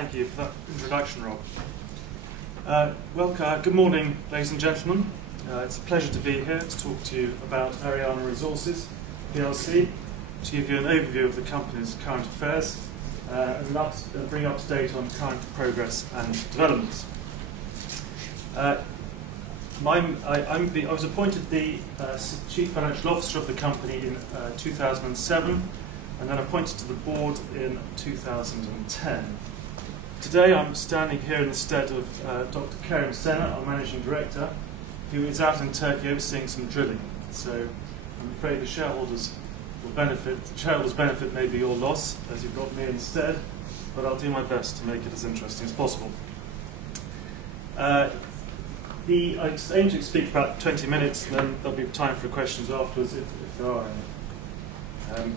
Thank you for that introduction, Rob. Good morning, ladies and gentlemen. It's a pleasure to be here to talk to you about Ariana Resources plc, to give you an overview of the company's current affairs and bring you up to date on current progress and developments. I was appointed the Chief Financial Officer of the company in 2007 and then appointed to the board in 2010. Today I'm standing here in the stead of Dr. Kerem Senna, our Managing Director, who is out in Turkey overseeing some drilling. So I'm afraid the shareholders will benefit. The shareholders' benefit may be your loss, as you've got me instead, but I'll do my best to make it as interesting as possible. I aim to speak for about 20 minutes, and then there'll be time for questions afterwards if there are any.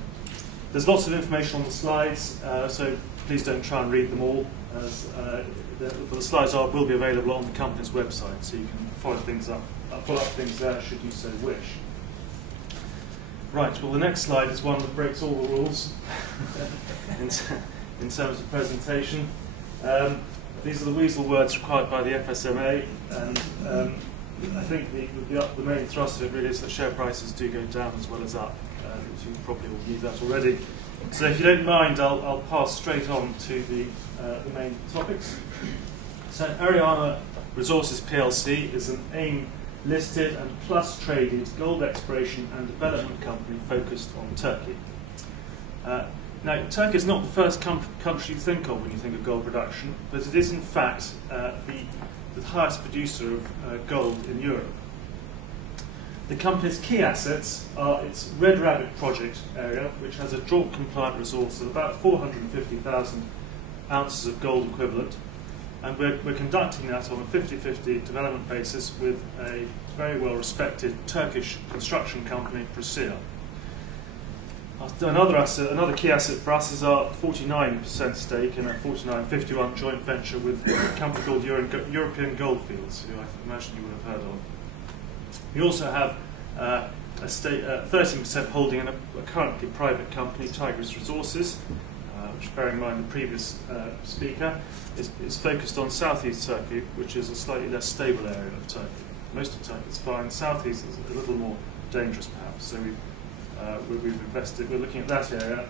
There's lots of information on the slides, so please don't try and read them all, as the slides will be available on the company's website, so you can follow up things there should you so wish. Right, well the next slide is one that breaks all the rules in terms of presentation. These are the weasel words required by the FSMA, and I think the main thrust of it really is that share prices do go down as well as up. You probably all knew that already. So if you don't mind, I'll pass straight on to the main topics. So Ariana Resources plc is an AIM-listed and plus-traded gold exploration and development company focused on Turkey. Now, Turkey is not the first country you think of when you think of gold production, but it is in fact the highest producer of gold in Europe. The company's key assets are its Red Rabbit project area, which has a JORC-compliant resource of about 450,000 ounces of gold equivalent, and we're conducting that on a 50-50 development basis with a very well-respected Turkish construction company, Prosea. Another key asset for us is our 49% stake in a 49-51 joint venture with a company called European Goldfields, who I imagine you would have heard of. We also have a 13% holding in a currently private company, Tigris Resources, which, bearing in mind the previous speaker, is focused on southeast Turkey, which is a slightly less stable area of Turkey. Most of Turkey is fine. Southeast is a little more dangerous, perhaps. So we've invested. We're looking at that area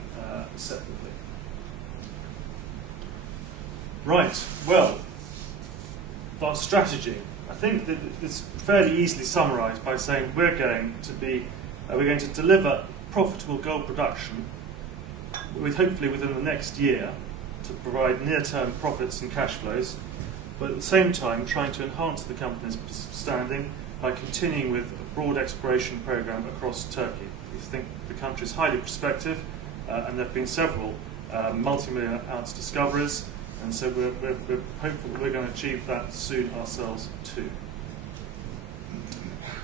separately. Right. Well, our strategy. I think that it's fairly easily summarised by saying we're going to deliver profitable gold production, hopefully within the next year, to provide near-term profits and cash flows, but at the same time trying to enhance the company's standing by continuing with a broad exploration programme across Turkey. We think the country is highly prospective, and there have been several multi-million ounce discoveries. And so we're hopeful that we're going to achieve that soon ourselves too.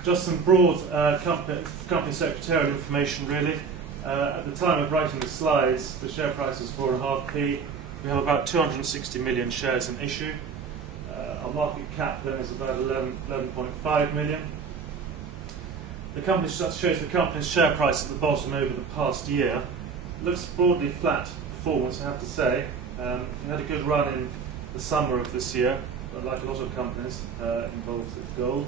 Just some broad company secretarial information really. At the time of writing the slides, the share price is 4.5p. We have about 260 million shares in issue. Our market cap then is about 11.5 million. The company shows the company's share price at the bottom over the past year. It looks broadly flat performance, I have to say. We had a good run in the summer of this year, like a lot of companies involved with gold,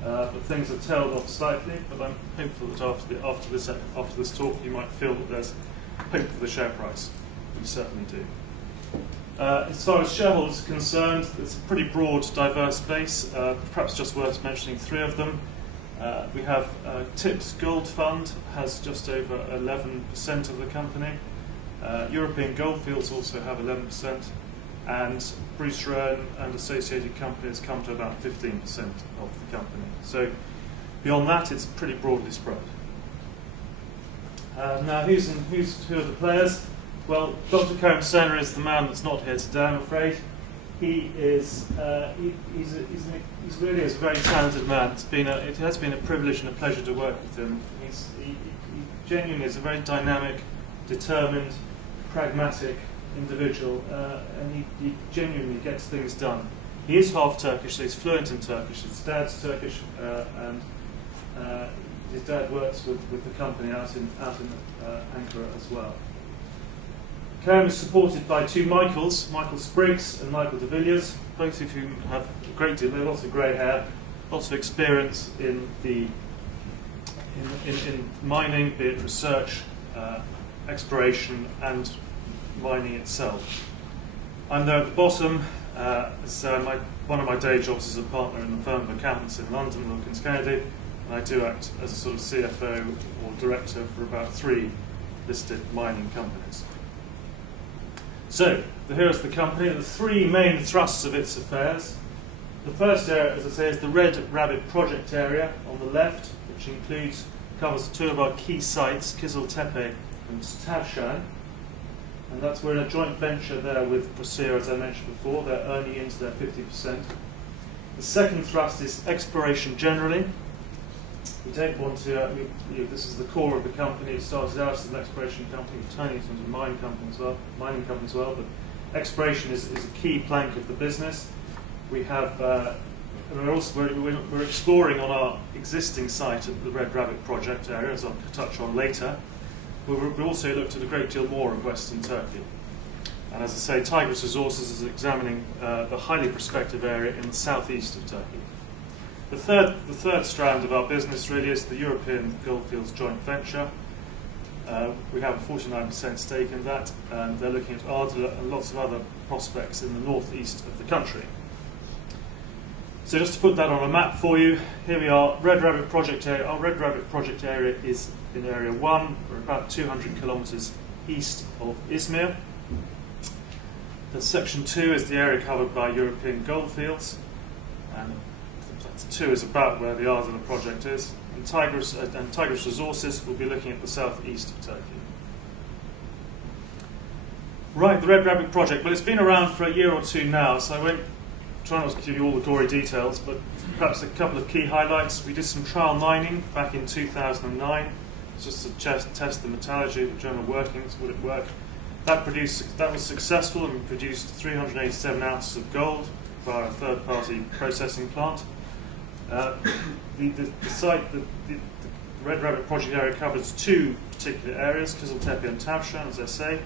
but things have tailed off slightly. But I'm hopeful that after this talk, you might feel that there's hope for the share price. We certainly do. As far as shareholders are concerned, it's a pretty broad, diverse base. Perhaps just worth mentioning three of them. We have TIPS Gold Fund, has just over 11% of the company. European Goldfields also have 11%, and Bruce Rowan and associated companies come to about 15% of the company. So beyond that, it's pretty broadly spread. Now, who are the players? Well, Dr. Kerem Senna is the man that's not here today, I'm afraid. He is he's really a very talented man. It has been a privilege and a pleasure to work with him. He genuinely is a very dynamic, determined, pragmatic individual, and he genuinely gets things done. He is half Turkish, so he's fluent in Turkish. His dad's Turkish, and his dad works with the company out in Ankara as well. CAM is supported by two Michaels, Michael Spriggs and Michael de Villiers, both of whom have a great deal, lots of grey hair, lots of experience in mining, be it research, exploration and mining itself. I'm there at the bottom. One of my day jobs is a partner in the firm of accountants in London, Wilkins Kennedy, and I do act as a sort of CFO or director for about 3 listed mining companies. So, here's the company, the 3 main thrusts of its affairs. The first area, as I say, is the Red Rabbit project area on the left, which covers 2 of our key sites, Kizil Tepe and Tavshan. And we're in a joint venture there with Procea, as I mentioned before. They're earning into their 50%. The second thrust is exploration generally. We don't want to, this is the core of the company. It started out as an exploration company, turning it into a mining company as well, but exploration is a key plank of the business. We have, we're exploring on our existing site at the Red Rabbit project area, as I'll touch on later. We've also looked at a great deal more of Western Turkey. And as I say, Tigris Resources is examining the highly prospective area in the southeast of Turkey. The third strand of our business really is the European Goldfields joint venture. We have a 49% stake in that, and they're looking at Ardla and lots of other prospects in the northeast of the country. So just to put that on a map for you, here we are, Red Rabbit project area. Our Red Rabbit project area is in Area 1. We're about 200 kilometres east of Izmir. The Section 2 is the area covered by European Goldfields, and 2 is about where the Ardla project is. And Tigris Resources will be looking at the southeast of Turkey. Right, the Red Rabbit project. Well, it's been around for a year or 2 now, so I won't try not to give you all the gory details, but perhaps a couple of key highlights. We did some trial mining back in 2009, just to test the metallurgy, the general workings, would it work. That was successful and produced 387 ounces of gold via a third-party processing plant. The Red Rabbit project area covers 2 particular areas, Kizil Tepe and Tavshan, as I say,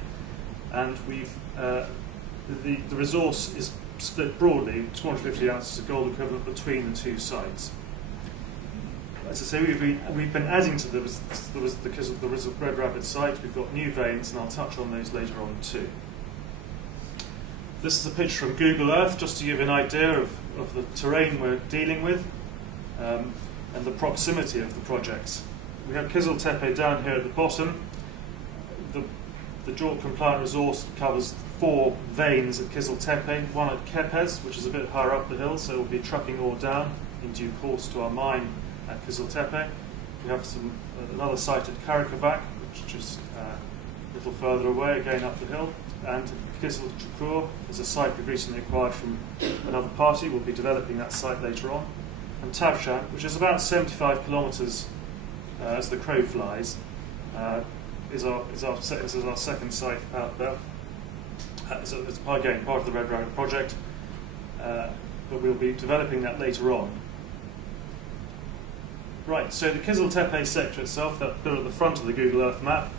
and the resource is split broadly, 250 ounces of gold equivalent between the 2 sites. As I say, we've been adding to the Red Rabbit site. We've got new veins, and I'll touch on those later on too. This is a picture from Google Earth, just to give an idea of the terrain we're dealing with and the proximity of the projects. We have Kizil Tepe down here at the bottom. The JORC compliant resource covers 4 veins at Kizil Tepe, one at Kepez, which is a bit higher up the hill, so we'll be trucking ore down in due course to our mine at Kizil Tepe. We have another site at Karakovac, which is a little further away, again up the hill, and Kizil Çukur is a site we've recently acquired from another party. We'll be developing that site later on. And Tavshan, which is about 75 kilometres as the crow flies, is our second site out there. It's again part of the Red Rabbit project, but we'll be developing that later on. Right, so the Kizil Tepe sector itself, that bit at the front of the Google Earth map,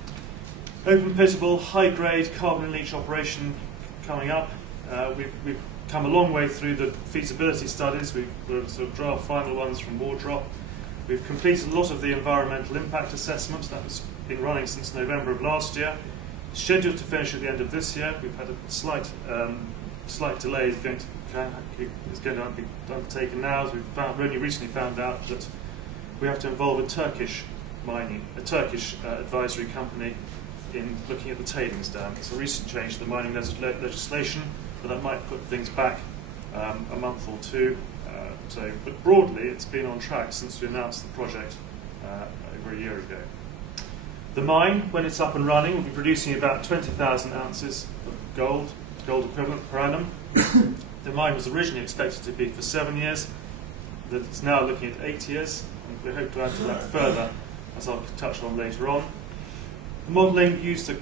open pitable, high-grade carbon leach operation coming up. We've come a long way through the feasibility studies. We're sort of draft final ones from Wardrop. We've completed a lot of the environmental impact assessments. That's been running since November of last year. Scheduled to finish at the end of this year. We've had a slight delay. Is going to be undertaken now, as we've only recently found out that we have to involve a Turkish advisory company in looking at the tailings dam. It's a recent change to the mining legislation, but that might put things back a month or 2. But broadly, it's been on track since we announced the project over a year ago. The mine, when it's up and running, will be producing about 20,000 ounces of gold equivalent per annum. The mine was originally expected to be for 7 years. It's now looking at 8 years, and we hope to add to that further, as I'll touch on later on. The modelling used a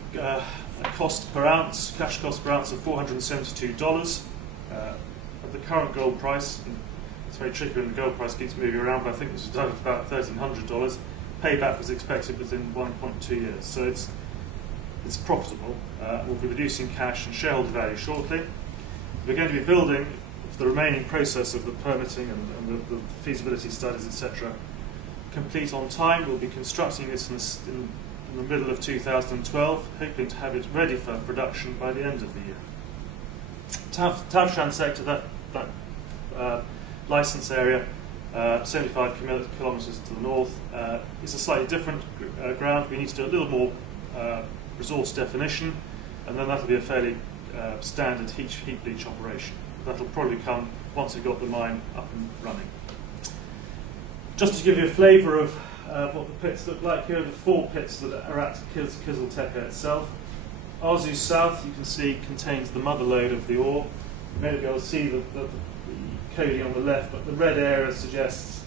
cost per ounce, cash cost per ounce of $472. At the current gold price, it's very tricky when the gold price keeps moving around, but I think this was done at about $1,300. Payback was expected within 1.2 years. So it's profitable. We'll be reducing cash and shareholder value shortly. We're going to be building the remaining process of the permitting and the feasibility studies, etc. complete on time. We'll be constructing this in the middle of 2012, hoping to have it ready for production by the end of the year. Tavshan sector, that license area, 75 kilometres to the north, is a slightly different ground. We need to do a little more resource definition, and then that'll be a fairly standard heap leach operation. That'll probably come once we've got the mine up and running. Just to give you a flavour of what the pits look like, here are the 4 pits that are at Kiziltepe itself. Arzu South, you can see, contains the mother lode of the ore. You may be able to see the coding on the left, but the red area suggests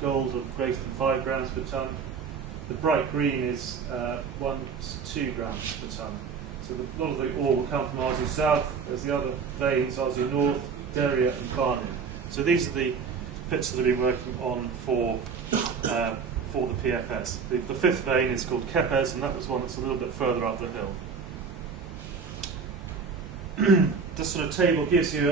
gold of greater than 5 grams per tonne. The bright green is 1 to 2 grams per tonne. So a lot of the ore will come from Arzu South. There's the other veins, Arzu North, Deria and Payne. So these are the pits that have been working on for the PFS. The 5th vein is called Kepes, and that was one that's a little bit further up the hill. This sort of table gives you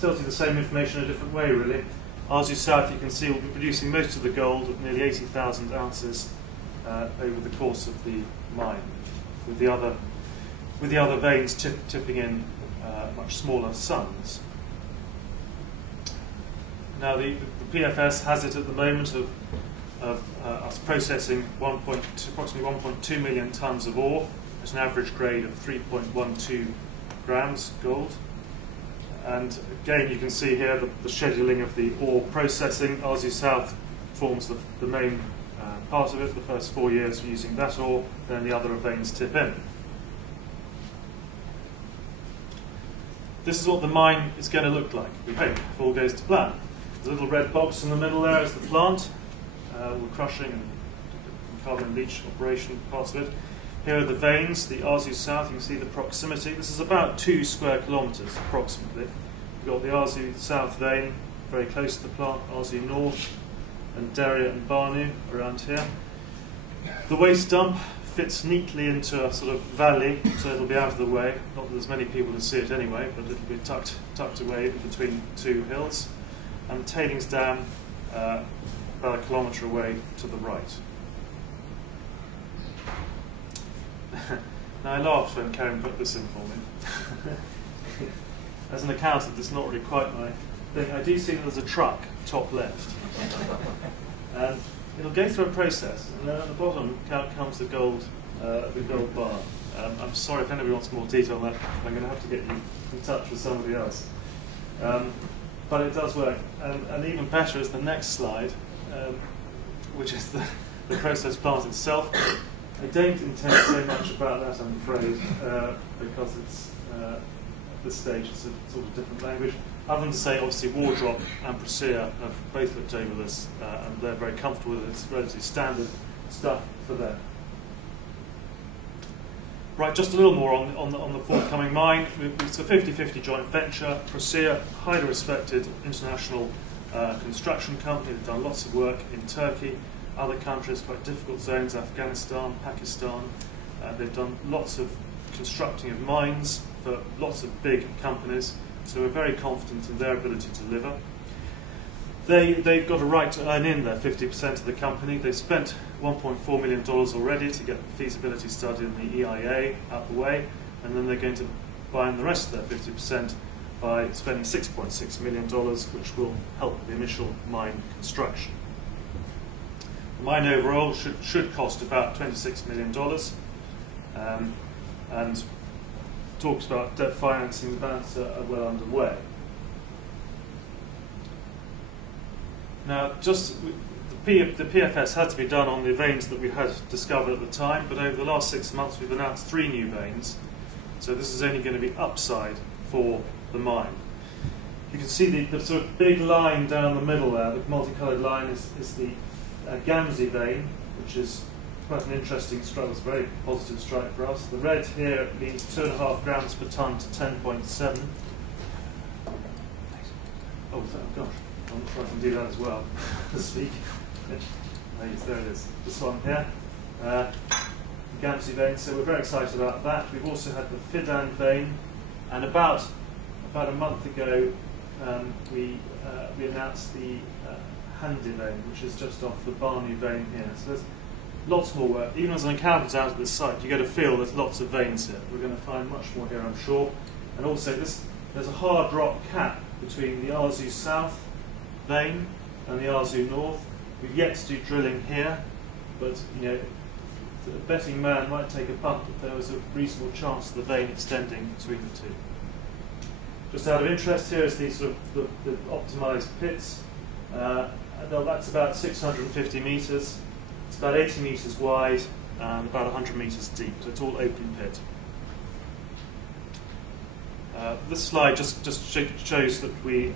tells you the same information in a different way, really. Arzu South, you can see, will be producing most of the gold at nearly 80,000 ounces over the course of the mine, with the other veins tipping in much smaller sums. Now, the PFS has it at the moment of us processing approximately 1.2 million tonnes of ore at an average grade of 3.12 grams gold. And again, you can see here the scheduling of the ore processing. Arzu South forms the main part of it. The first 4 years using that ore, then the other veins tip in. This is what the mine is going to look like, we hope, if all goes to plan. The little red box in the middle there is the plant. We're crushing and carbon leach operation parts of it. Here are the veins, the Arzu South. You can see the proximity. This is about 2 square kilometres approximately. We've got the Arzu South vein very close to the plant, Arzu North, and Deria and Banu around here. The waste dump fits neatly into a sort of valley, so it'll be out of the way. Not that there's many people to see it anyway, but it'll be tucked away in between 2 hills. And the tailings dam about 1 kilometre away to the right. Now, I laughed when Karen put this in for me. As an accountant, it's not really quite my thing. I do see that there's a truck top left. And it'll go through a process, and then at the bottom comes the gold bar. I'm sorry if anybody wants more detail on that. I'm going to have to get you in touch with somebody else. But it does work. And even better is the next slide, which is the process plant itself. I don't intend to say much about that, I'm afraid, because it's at this stage it's a sort of different language. Other than to say, obviously, Wardrop and Presea have both looked over this, and they're very comfortable with it. It's relatively standard stuff for them. Right, just a little more on the forthcoming mine. It's a 50-50 joint venture. Presea, highly respected international construction company. They've done lots of work in Turkey, other countries, quite difficult zones, Afghanistan, Pakistan. They've done lots of constructing of mines for lots of big companies, so we're very confident in their ability to deliver. They've got a right to earn in their 50% of the company. They've spent $1.4 million already to get the feasibility study and the EIA out the way, and then they're going to buy in the rest of their 50% by spending $6.6 million, which will help with the initial mine construction. The mine overall should cost about $26 million, and talks about debt financing events are well underway. Now, just the PFS had to be done on the veins that we had discovered at the time, but over the last 6 months we've announced 3 new veins, so this is only going to be upside for the mine. You can see the sort of big line down the middle there, the multicoloured line is the Gamzi vein, which is quite an interesting strike. It's a very positive strike for us. The red here means 2.5 grams per tonne to 10.7. Oh, gosh, I'm not sure I can do that as well. Speak. There it is. This one here. Gamsey vein, so we're very excited about that. We've also had the Fidan vein, and about a month ago we announced the Handy vein, which is just off the Barney vein here. So there's lots more work. Even as an accountant out at this site, you get a feel there's lots of veins here. We're going to find much more here, I'm sure. And also there's a hard rock cap between the Arzu South vein and the Arzu North. We've yet to do drilling here, but the betting man might take a punt that there was a reasonable chance of the vein extending between the two. Just out of interest, here is the optimised pits. That's about 650 metres. It's about 80 metres wide and about 100 metres deep, so it's all open pit. This slide just shows that we've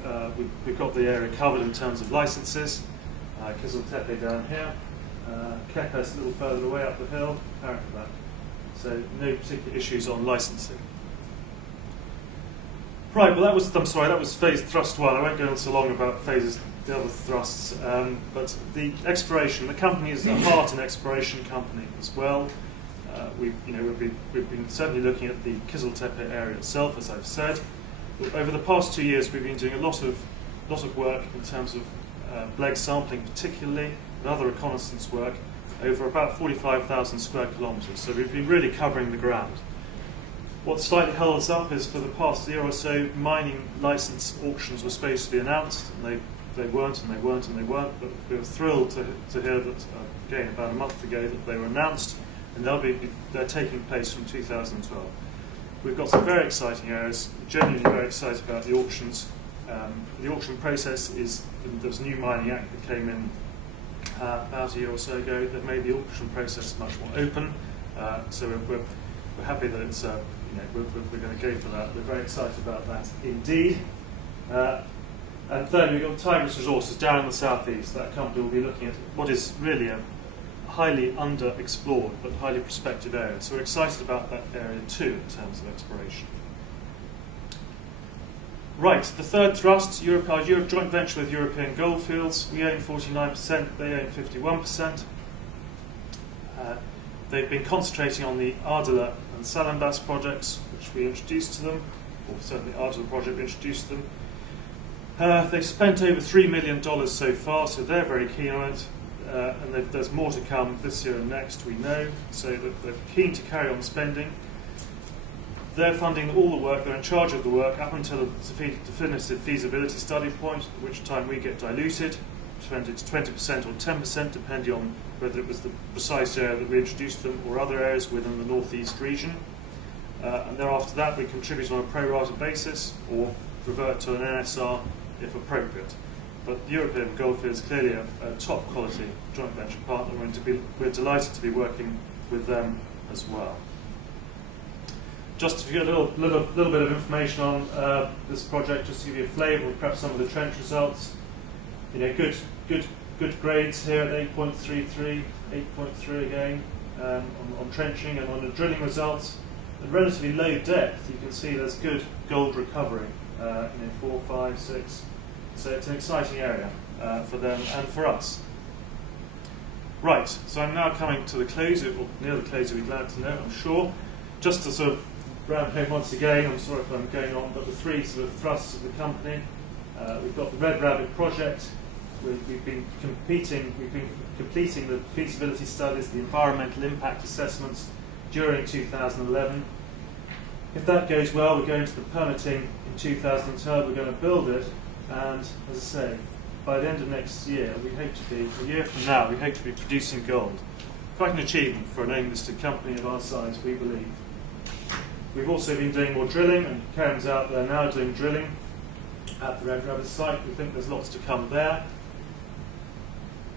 got the area covered in terms of licences. Kizil Tepe down here, Kepes a little further away up the hill, apparently. So no particular issues on licensing. Right, well that was phase thrust 1. I won't go on so long about the other thrusts, but the exploration, the company is at heart an exploration company as well. We've been certainly looking at the Kizil Tepe area itself, as I've said. Over the past 2 years, we've been doing a lot of work in terms of bleg sampling, particularly, and other reconnaissance work over about 45,000 square kilometres. So we've been really covering the ground. What slightly held us up is for the past year or so, mining licence auctions were supposed to be announced, and they weren't, and they weren't, and they weren't. But we were thrilled to hear that, again, about a month ago, that they were announced, and they're taking place from 2012. We've got some very exciting areas, genuinely very excited about the auctions. The auction process there was a new Mining Act that came in about a year or so ago that made the auction process much more open. So we're happy that it's we're going to go for that. We're very excited about that indeed. And thirdly, we've got Tigris Resources down in the southeast. That company will be looking at what is really a highly underexplored but highly prospective area. So we're excited about that area too in terms of exploration. Right, the third thrust, our joint venture with European Goldfields. We own 49%, they own 51%. They've been concentrating on the Ardila and Salambas projects, which we introduced to them, or certainly the Ardila project we introduced to them. They've spent over $3 million so far, so they're very keen on it. And there's more to come this year and next, we know. So they're keen to carry on spending. They're funding all the work, they're in charge of the work up until a definitive feasibility study point, at which time we get diluted, 20% or 10%, depending on whether it was the precise area that we introduced them or other areas within the northeast region. And thereafter that, we contribute on a pro-rata basis or revert to an NSR if appropriate. But the European Goldfields is clearly a top quality joint venture partner, and we're delighted to be working with them as well. Just to give you a little bit of information on this project, just to give you a flavour of perhaps some of the trench results. Good grades here at 8.33, 8.3 again on trenching, and on the drilling results. At relatively low depth, you can see there's good gold recovery. 4, 5, 6. So it's an exciting area for them and for us. Right, so I'm now coming to the close, or near the close, you'll be glad to know, I'm sure. Just to sort of round home once again, I'm sorry if I'm going on, but the three sort of thrusts of the company. We've got the Red Rabbit project. We've been completing the feasibility studies, the environmental impact assessments during 2011. If that goes well, we're going to the permitting in 2012, we're going to build it, and as I say, by the end of next year, we hope to be, a year from now, we hope to be producing gold. Quite an achievement for an AIM-listed company of our size, we believe. We've also been doing more drilling, and Karen's out there now doing drilling at the Red Rabbit site. We think there's lots to come there.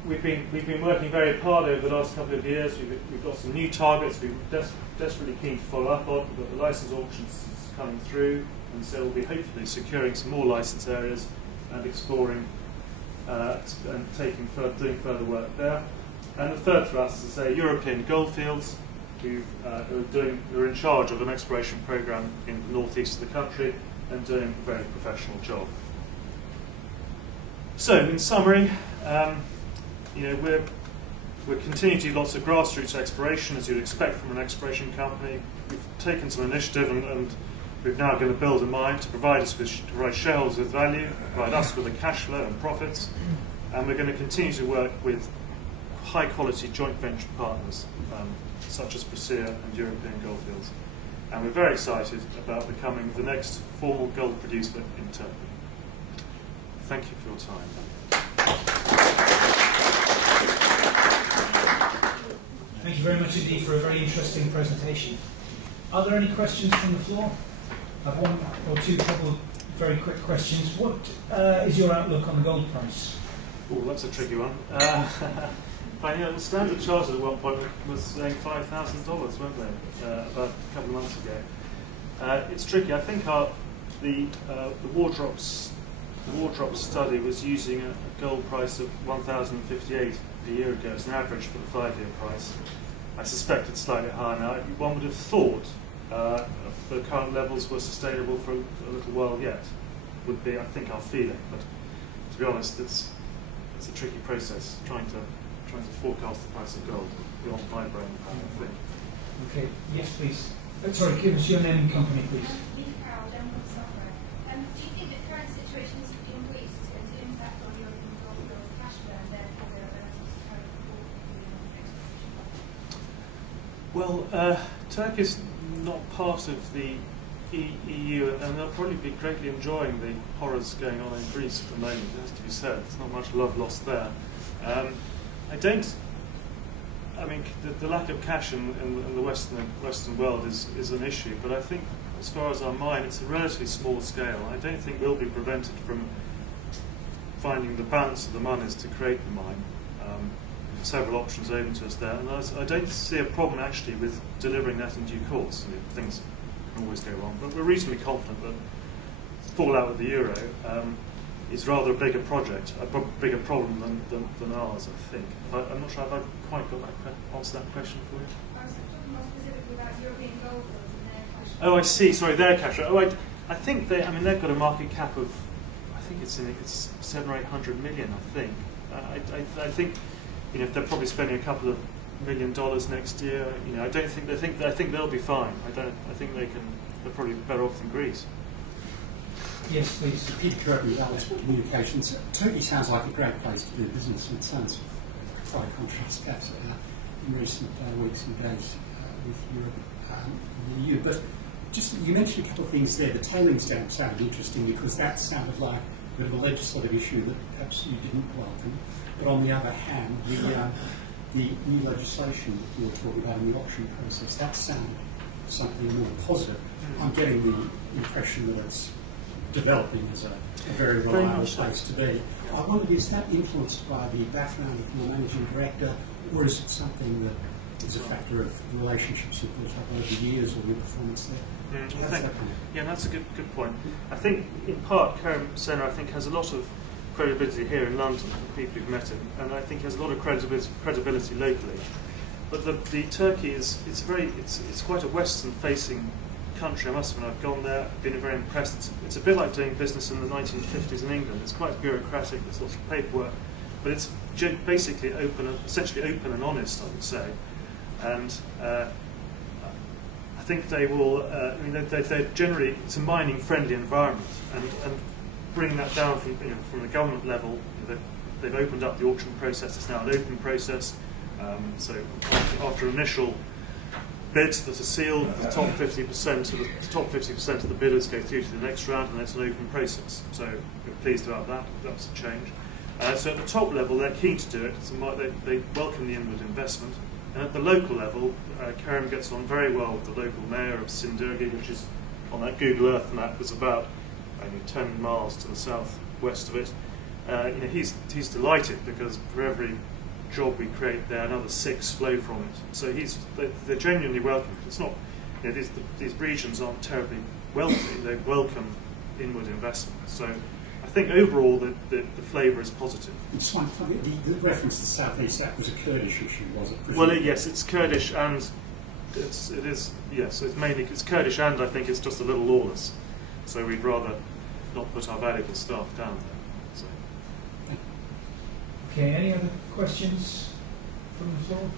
We've been working very hard over the last couple of years. We've got some new targets we're desperately keen to follow up on. We've got the licence auctions coming through, and so we'll be hopefully securing some more licence areas and exploring and doing further work there. And the third thrust is European Goldfields, who are in charge of an exploration programme in the northeast of the country and doing a very professional job. So, in summary, we're continuing to do lots of grassroots exploration, as you'd expect from an exploration company. We've taken some initiative, and we're now going to build a mine to provide shareholders with value, provide us with a cash flow and profits, and we're going to continue to work with high-quality joint venture partners, such as Brazil and European Goldfields. And we're very excited about becoming the next formal gold producer in Turkey. Thank you for your time. Thank you very much indeed for a very interesting presentation. Are there any questions from the floor? I have one or two couple of very quick questions. What is your outlook on the gold price? Oh, that's a tricky one. The Standard Chartered at one point was saying $5,000, weren't they? About a couple of months ago. It's tricky. I think the Wardrop study was using a gold price of 1,058 a year ago as an average for the 5-year price. I suspect it's slightly higher now. One would have thought the current levels were sustainable for a little while yet. Would be, I think, our feeling. But to be honest, it's a tricky process trying to forecast the price of gold beyond my brain power, I think. Okay. Yes, please. Sorry, give us your name and company, please. Do you think the current situation in Greece is going to impact on European Goldfields' cash flow and therefore their ability to carry forward Well, Turkey's not part of the EU, and they'll probably be greatly enjoying the horrors going on in Greece at the moment, it has to be said. There's not much love lost there. The lack of cash in the Western world is an issue, but I think as far as our mine, it's a relatively small scale. I don't think we'll be prevented from finding the balance of the monies to create the mine. Several options open to us there, and I don't see a problem actually with delivering that in due course. Things can always go wrong, but we're reasonably confident that fallout with the euro is rather a bigger project, a bigger problem than ours, I think. I'm not sure if I've quite got that answer that question for you. I was talking more specifically about European Goldfields and their cash flow. Oh, I see. Sorry, their cash flow. Oh, I think they've got a market cap of, I think it's 700 or 800 million. I think. I think, if they're probably spending a couple of $1 million next year, I think they'll be fine. I think they're probably better off than Greece. Yes, please. Peter Kirby, Alex Communications. Turkey sounds like a great place to do business. It sounds quite a contrast, perhaps, in recent weeks and days with Europe and the EU. But just you mentioned a couple of things there. The tailings dam sounded interesting because that sounded like a bit of a legislative issue that perhaps you didn't welcome. But on the other hand, the new legislation that you were talking about in the auction process, that sounded something more positive. I'm getting the impression that it's developing as a very reliable place to be. I wondered, is that influenced by the background of your managing director, or is it something that is a factor of relationships you've built up over the years or your performance there? That's a good point. I think, in part, Kerem Senna, has a lot of credibility here in London, the people who've met him, and I think he has a lot of credibility locally. But the Turkey it's quite a Western-facing country. I must admit, I've gone there, I've been very impressed. It's a bit like doing business in the 1950s in England. It's quite bureaucratic, there's lots of paperwork, but it's basically essentially open and honest, I would say. And I think they will. They're generally, it's a mining-friendly environment, and bringing that down from the government level, they've opened up the auction process. It's now an open process. So after initial bids that are sealed, the top 50% of the bidders go through to the next round, and it's an open process. So we're pleased about that. That's a change. So at the top level, they're keen to do it. So they welcome the inward investment. And at the local level, Kerem gets on very well with the local mayor of Sindurgi, which is on that Google Earth map. It's about only 10 miles to the southwest of it. He's delighted because for every job we create there, another 6 flow from it. So they're genuinely welcome. It's not, these regions aren't terribly wealthy. They welcome inward investment. So I think overall the flavour is positive. The reference to the southeast, that was a Kurdish issue, was it? Well, yes, it's Kurdish and it's Kurdish and I think it's just a little lawless. So we'd rather not put our valuable staff down there. So. Okay, any other questions? from the floor?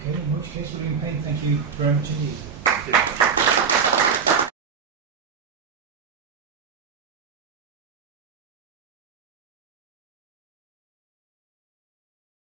Okay, in which case, William Payne, thank you very much indeed. Thank you.